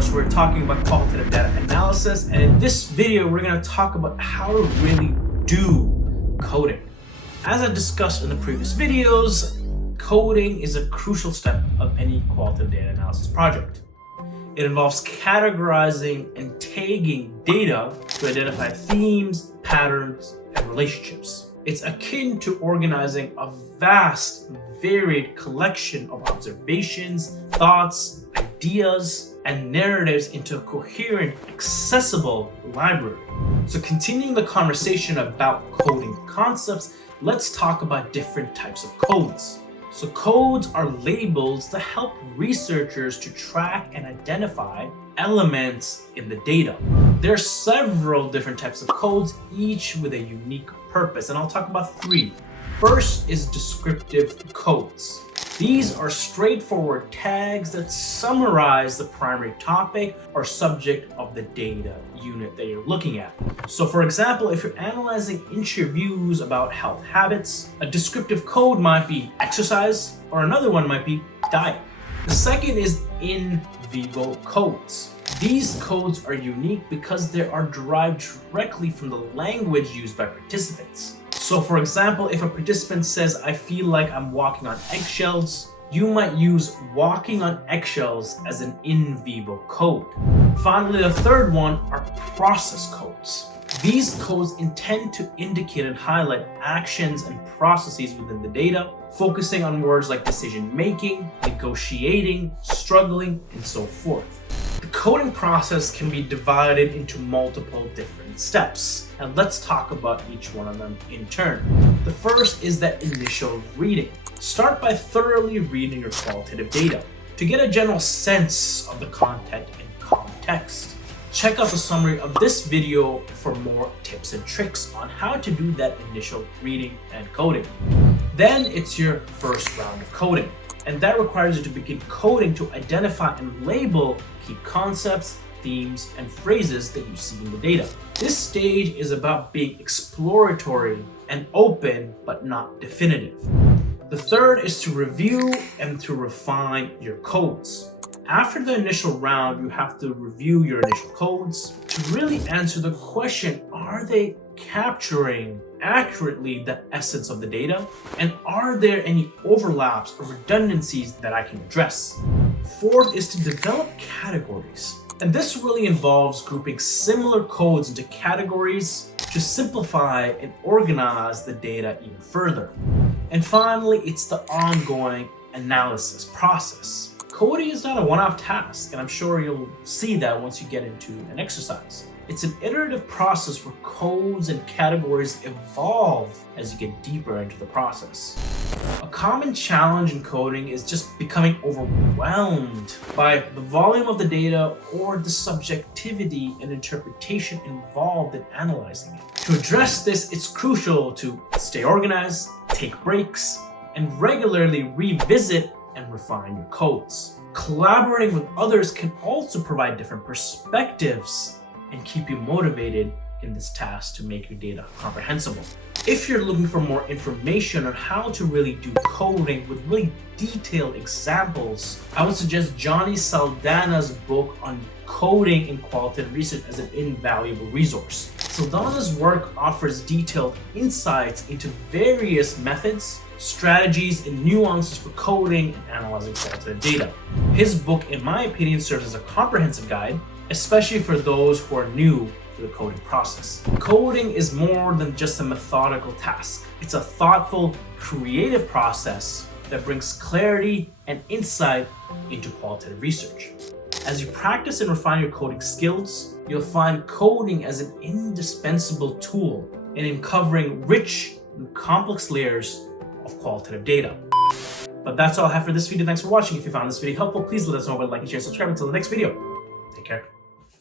course, we're talking about qualitative data analysis, and in this video, we're going to talk about how to really do coding. As I discussed in the previous videos, coding is a crucial step of any qualitative data analysis project. It involves categorizing and tagging data to identify themes, patterns, and relationships. It's akin to organizing a vast, varied collection of observations, thoughts, ideas, and narratives into a coherent, accessible library. So continuing the conversation about coding concepts, let's talk about different types of codes. So codes are labels that help researchers to track and identify elements in the data. There are several different types of codes, each with a unique purpose, and I'll talk about three. First is descriptive codes. These are straightforward tags that summarize the primary topic or subject of the data unit that you're looking at. So for example, if you're analyzing interviews about health habits, a descriptive code might be exercise, or another one might be diet. The second is in vivo codes. These codes are unique because they are derived directly from the language used by participants. So for example, if a participant says, "I feel like I'm walking on eggshells," you might use walking on eggshells as an in vivo code. Finally, the third one are process codes. These codes intend to indicate and highlight actions and processes within the data, focusing on words like decision-making, negotiating, struggling, and so forth. The coding process can be divided into multiple different steps, and let's talk about each one of them in turn. The first is that initial reading. Start by thoroughly reading your qualitative data to get a general sense of the content and context. Check out the summary of this video for more tips and tricks on how to do that initial reading and coding. Then it's your first round of coding, and that requires you to begin coding to identify and label key concepts, themes, and phrases that you see in the data. This stage is about being exploratory and open, but not definitive. The third is to review and to refine your codes. After the initial round, you have to review your initial codes to really answer the question, are they capturing accurately the essence of the data? And are there any overlaps or redundancies that I can address? Fourth is to develop categories. And this really involves grouping similar codes into categories to simplify and organize the data even further. And finally, it's the ongoing analysis process. Coding is not a one-off task, and I'm sure you'll see that once you get into an exercise. It's an iterative process where codes and categories evolve as you get deeper into the process. A common challenge in coding is just becoming overwhelmed by the volume of the data or the subjectivity and interpretation involved in analyzing it. To address this, it's crucial to stay organized, take breaks, and regularly revisit and refine your codes. Collaborating with others can also provide different perspectives and keep you motivated in this task to make your data comprehensible. If you're looking for more information on how to really do coding with really detailed examples, I would suggest Johnny Saldana's book on coding in qualitative research as an invaluable resource. Saldana's work offers detailed insights into various methods, strategies, and nuances for coding and analyzing qualitative data. His book, in my opinion, serves as a comprehensive guide, especially for those who are new to the coding process. Coding is more than just a methodical task. It's a thoughtful, creative process that brings clarity and insight into qualitative research. As you practice and refine your coding skills, you'll find coding as an indispensable tool in uncovering rich and complex layers of qualitative data. But that's all I have for this video. Thanks for watching. If you found this video helpful, please let us know by liking, share, subscribe. Until the next video.